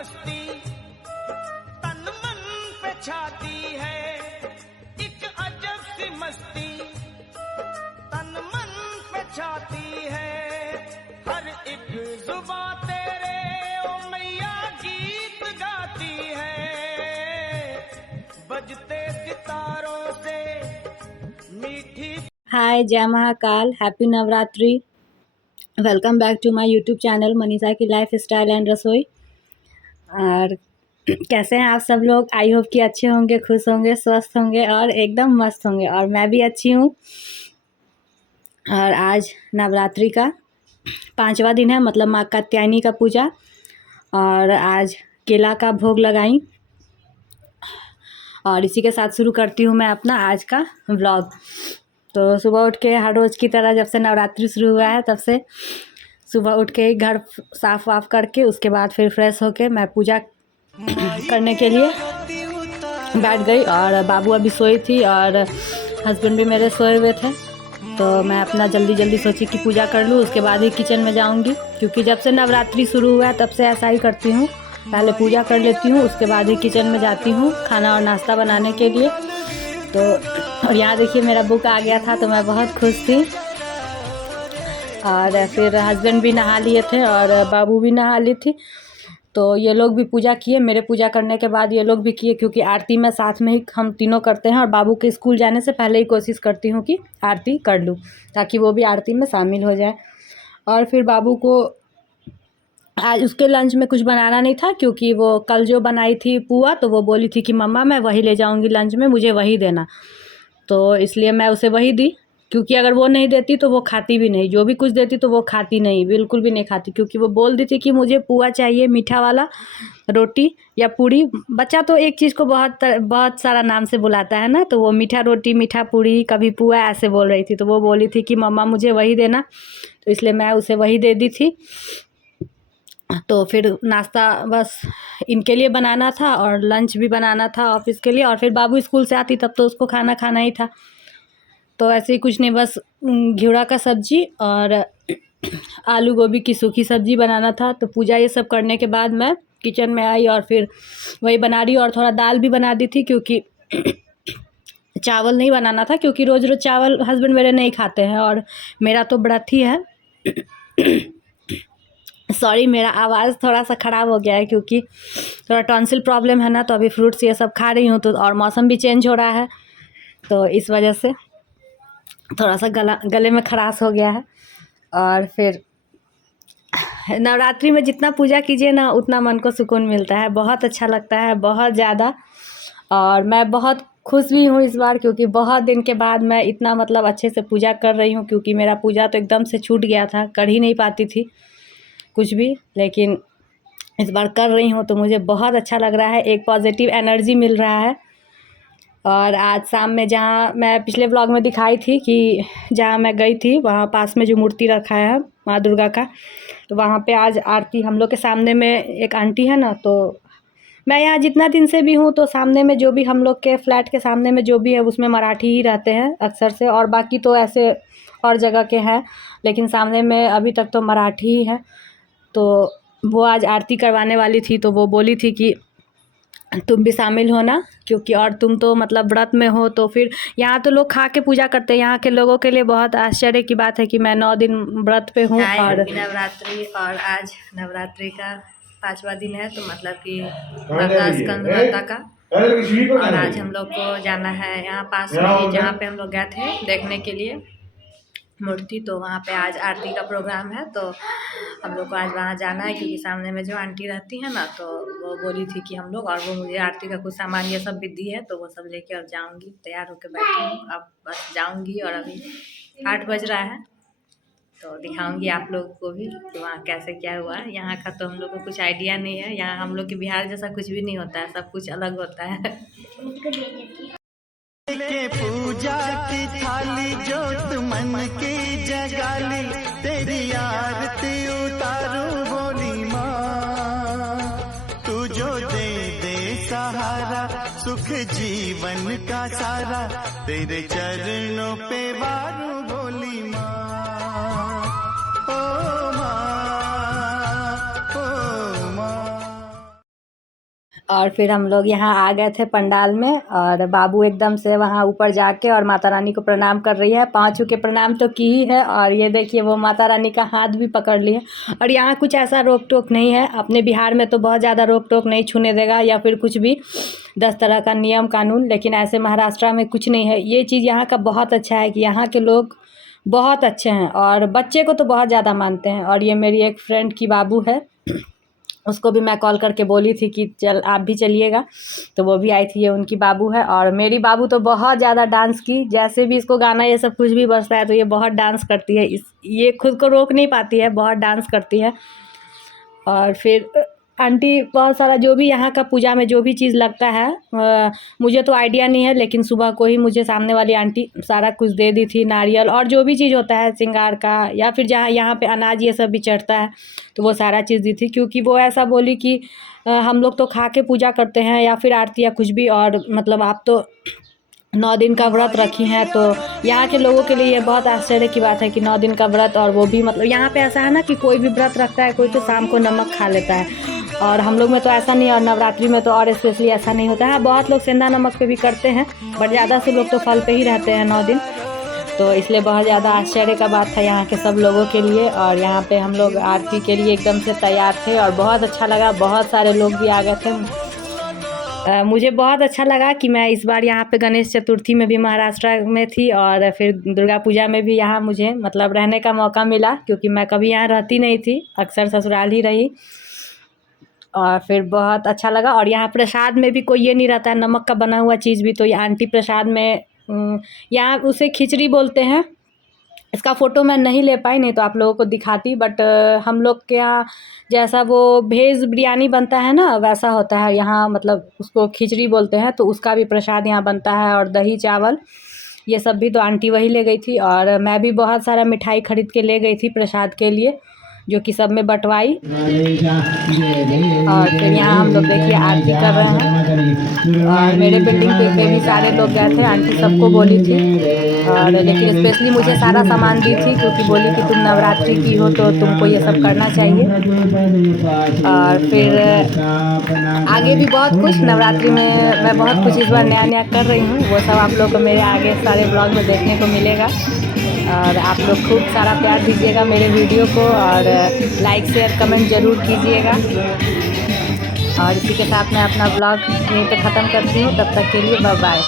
मस्ती तन मन पे छाती है, एक अजब सी मस्ती तन मन पे छाती है। हर एक जुबां तेरे ओ मैया गीत गाती है, बजते सितारों से मीठी। हाय, जय Mahakal, happy Navratri. Welcome back to my YouTube channel Manisha की लाइफ स्टाइल एंड रसोई। और कैसे हैं आप सब लोग? आई होप कि अच्छे होंगे, खुश होंगे, स्वस्थ होंगे और एकदम मस्त होंगे। और मैं भी अच्छी हूँ। और आज नवरात्रि का 5वां दिन है, मतलब माँ कात्यायनी का पूजा। और आज केला का भोग लगाई और इसी के साथ शुरू करती हूँ मैं अपना आज का व्लॉग। तो सुबह उठ के हर रोज़ की तरह जब से नवरात्रि शुरू हुआ है तब से सुबह उठ के घर साफ़ वाफ करके उसके बाद फिर फ्रेश होके मैं पूजा करने के लिए बैठ गई। और बाबू अभी सोई थी और हस्बैंड भी मेरे सोए हुए थे, तो मैं अपना जल्दी सोची कि पूजा कर लूँ, उसके बाद ही किचन में जाऊँगी। क्योंकि जब से नवरात्रि शुरू हुआ है तब से ऐसा ही करती हूँ, पहले पूजा कर लेती हूँ, उसके बाद ही किचन में जाती हूँ खाना और नाश्ता बनाने के लिए। तो और यहाँ देखिए मेरा बुक आ गया था, तो मैं बहुत खुश थी। और फिर हस्बैंड भी नहा लिए थे और बाबू भी नहा ली थी, तो ये लोग भी पूजा किए। मेरे पूजा करने के बाद ये लोग भी किए, क्योंकि आरती में साथ में ही हम तीनों करते हैं। और बाबू के स्कूल जाने से पहले ही कोशिश करती हूँ कि आरती कर लूँ, ताकि वो भी आरती में शामिल हो जाए। और फिर बाबू को आज उसके लंच में कुछ बनाना नहीं था, क्योंकि वो कल जो बनाई थी पुआ, तो वो बोली थी कि मम्मा मैं वही ले जाऊंगी लंच में, मुझे वही देना। तो इसलिए मैं उसे वही दी, क्योंकि अगर वो नहीं देती तो वो खाती भी नहीं। जो भी कुछ देती तो वो खाती नहीं, बिल्कुल भी नहीं खाती, क्योंकि वो बोल दी थी कि मुझे पुआ चाहिए, मीठा वाला रोटी या पूड़ी। बच्चा तो एक चीज़ को बहुत सारा नाम से बुलाता है ना, तो वो मीठा रोटी, मीठा पूड़ी, कभी पुआ ऐसे बोल रही थी। तो वो बोली थी कि मम्मा मुझे वही देना, तो इसलिए मैं उसे वही दे दी थी। तो फिर नाश्ता बस इनके लिए बनाना था और लंच भी बनाना था ऑफिस के लिए। और फिर बाबू स्कूल से आती तब तो उसको खाना खाना ही था। तो ऐसे ही कुछ नहीं, बस घिवड़ा का सब्जी और आलू गोभी की सूखी सब्जी बनाना था। तो पूजा ये सब करने के बाद मैं किचन में आई और फिर वही बना रही। और थोड़ा दाल भी बना दी थी, क्योंकि चावल नहीं बनाना था, क्योंकि रोज़ रोज़ चावल हस्बैंड मेरे नहीं खाते हैं और मेरा तो व्रत ही है। सॉरी, मेरा आवाज़ थोड़ा सा ख़राब हो गया है, क्योंकि थोड़ा टॉन्सिल प्रॉब्लम है ना, तो अभी फ्रूट्स ये सब खा रही हूँ। तो और मौसम भी चेंज हो रहा है, तो इस वजह से थोड़ा सा गले में खराश हो गया है। और फिर नवरात्रि में जितना पूजा कीजिए ना, उतना मन को सुकून मिलता है, बहुत अच्छा लगता है, बहुत ज़्यादा। और मैं बहुत खुश भी हूँ इस बार, क्योंकि बहुत दिन के बाद मैं इतना मतलब अच्छे से पूजा कर रही हूँ। क्योंकि मेरा पूजा तो एकदम से छूट गया था, कर ही नहीं पाती थी कुछ भी, लेकिन इस बार कर रही हूँ तो मुझे बहुत अच्छा लग रहा है, एक पॉजिटिव एनर्जी मिल रहा है। और आज शाम में, जहाँ मैं पिछले व्लॉग में दिखाई थी कि जहाँ मैं गई थी, वहाँ पास में जो मूर्ति रखा है माँ दुर्गा का, तो वहाँ पे आज आरती, हम लोग के सामने में एक आंटी है ना, तो मैं यहाँ जितना दिन से भी हूँ, तो सामने में जो भी हम लोग के फ्लैट के सामने में जो भी है उसमें मराठी ही रहते हैं अक्सर से, और बाकी तो ऐसे और जगह के हैं, लेकिन सामने में अभी तक तो मराठी ही है। तो वो आज आरती करवाने वाली थी, तो वो बोली थी कि तुम भी शामिल होना, क्योंकि और तुम तो मतलब व्रत में हो। तो फिर यहाँ तो लोग खा के पूजा करते हैं, यहाँ के लोगों के लिए बहुत आश्चर्य की बात है कि मैं 9 दिन व्रत पे हूँ। और नवरात्रि, और आज नवरात्रि का 5वां दिन है, तो मतलब कि माता स्कंद माता का। और आज हम लोग को जाना है यहाँ पास में ही, जहाँ पे हम लोग गए थे देखने के लिए मूर्ति, तो वहाँ पे आज आरती का प्रोग्राम है। तो हम लोग को आज वहाँ जाना है, क्योंकि सामने में जो आंटी रहती है ना, तो वो बोली थी कि हम लोग, और वो मुझे आरती का कुछ सामान ये सब भी दी है, तो वो सब लेके अब जाऊँगी। तैयार होकर बैठी हूँ, अब बस जाऊँगी। और अभी 8 बज रहा है, तो दिखाऊँगी आप लोगों को भी कि वहाँ कैसे क्या हुआ है। यहाँ का तो हम लोग को कुछ आइडिया नहीं है, यहाँ हम लोग के बिहार जैसा कुछ भी नहीं होता है, सब कुछ अलग होता है। के पूजा की थाली जोत मन की जगाली, तेरी आरती उतारूं भोली माँ, तू जो दे दे सहारा, सुख जीवन का सारा, तेरे चरणों पे वारूं भोली माँ। ओ और फिर हम लोग यहाँ आ गए थे पंडाल में, और बाबू एकदम से वहाँ ऊपर जाके और माता रानी को प्रणाम कर रही है। 5 छू के प्रणाम तो की ही है, और ये देखिए वो माता रानी का हाथ भी पकड़ ली है। और यहाँ कुछ ऐसा रोक टोक नहीं है, अपने बिहार में तो बहुत ज़्यादा रोक टोक नहीं छूने देगा या फिर कुछ भी 10 तरह का नियम कानून, लेकिन ऐसे महाराष्ट्र में कुछ नहीं है। ये चीज़ यहाँ का बहुत अच्छा है कि यहाँ के लोग बहुत अच्छे हैं और बच्चे को तो बहुत ज़्यादा मानते हैं। और ये मेरी एक फ्रेंड की बाबू है, उसको भी मैं कॉल करके बोली थी कि चल आप भी चलिएगा, तो वो भी आई थी। ये उनकी बाबू है। और मेरी बाबू तो बहुत ज़्यादा डांस की, जैसे भी इसको गाना ये सब कुछ भी बजता है तो ये बहुत डांस करती है। ये खुद को रोक नहीं पाती है, बहुत डांस करती है। और फिर आंटी बहुत सारा जो भी यहाँ का पूजा में जो भी चीज़ लगता है, मुझे तो आइडिया नहीं है, लेकिन सुबह को ही मुझे सामने वाली आंटी सारा कुछ दे दी थी। नारियल और जो भी चीज़ होता है श्रृंगार का, या फिर जहाँ यहाँ पे अनाज ये सब भी चढ़ता है, तो वो सारा चीज़ दी थी। क्योंकि वो ऐसा बोली कि हम लोग तो खा के पूजा करते हैं या फिर आरती या कुछ भी, और मतलब आप तो 9 दिन का व्रत रखी हैं। तो यहाँ के लोगों के लिए ये बहुत आश्चर्य की बात है कि 9 दिन का व्रत, और वो भी मतलब यहाँ पे ऐसा है ना कि कोई भी व्रत रखता है, कोई तो शाम को नमक खा लेता है, और हम लोग में तो ऐसा नहीं। और नवरात्रि में तो और स्पेशली ऐसा नहीं होता है। बहुत लोग सेंधा नमक पे भी करते हैं, बट ज़्यादा से लोग तो फल पे ही रहते हैं 9 दिन। तो इसलिए बहुत ज़्यादा आश्चर्य का बात था यहाँ के सब लोगों के लिए। और यहाँ पे हम लोग आरती के लिए एकदम से तैयार थे और बहुत अच्छा लगा। बहुत सारे लोग भी आ गए थे। मुझे बहुत अच्छा लगा कि मैं इस बार यहाँ पे गणेश चतुर्थी में भी महाराष्ट्र में थी, और फिर दुर्गा पूजा में भी यहाँ मुझे मतलब रहने का मौका मिला, क्योंकि मैं कभी यहाँ रहती नहीं थी, अक्सर ससुराल ही रही। और फिर बहुत अच्छा लगा। और यहाँ प्रसाद में भी कोई ये नहीं रहता है नमक का बना हुआ चीज़ भी। तो ये आंटी प्रसाद में यहाँ उसे खिचड़ी बोलते हैं। इसका फ़ोटो मैं नहीं ले पाई, नहीं तो आप लोगों को दिखाती। बट हम लोग के यहाँ जैसा वो भेज बिरयानी बनता है ना, वैसा होता है यहाँ, मतलब उसको खिचड़ी बोलते हैं। तो उसका भी प्रसाद यहाँ बनता है, और दही चावल ये सब भी तो आंटी वही ले गई थी। और मैं भी बहुत सारा मिठाई खरीद के ले गई थी प्रसाद के लिए, जो कि सब में बंटवाई। और फिर यहाँ हम लोग देखिए आरती कर रहे हैं। और मेरे बिल्डिंग पे भी सारे लोग गए थे, आंटी सबको बोली थी, और लेकिन स्पेशली मुझे सारा सामान दी थी, क्योंकि बोली कि तुम नवरात्रि की हो तो तुमको ये सब करना चाहिए। और फिर आगे भी बहुत कुछ नवरात्रि में मैं बहुत कुछ इस बार नया नया कर रही हूँ, वो सब आप लोग को मेरे आगे सारे ब्लॉग में देखने को मिलेगा। और आप लोग खूब सारा प्यार दीजिएगा मेरे वीडियो को, और लाइक शेयर कमेंट ज़रूर कीजिएगा। और इसी के साथ मैं अपना ब्लॉग यहीं पे ख़त्म करती हूँ। तब तक के लिए बाय बाय।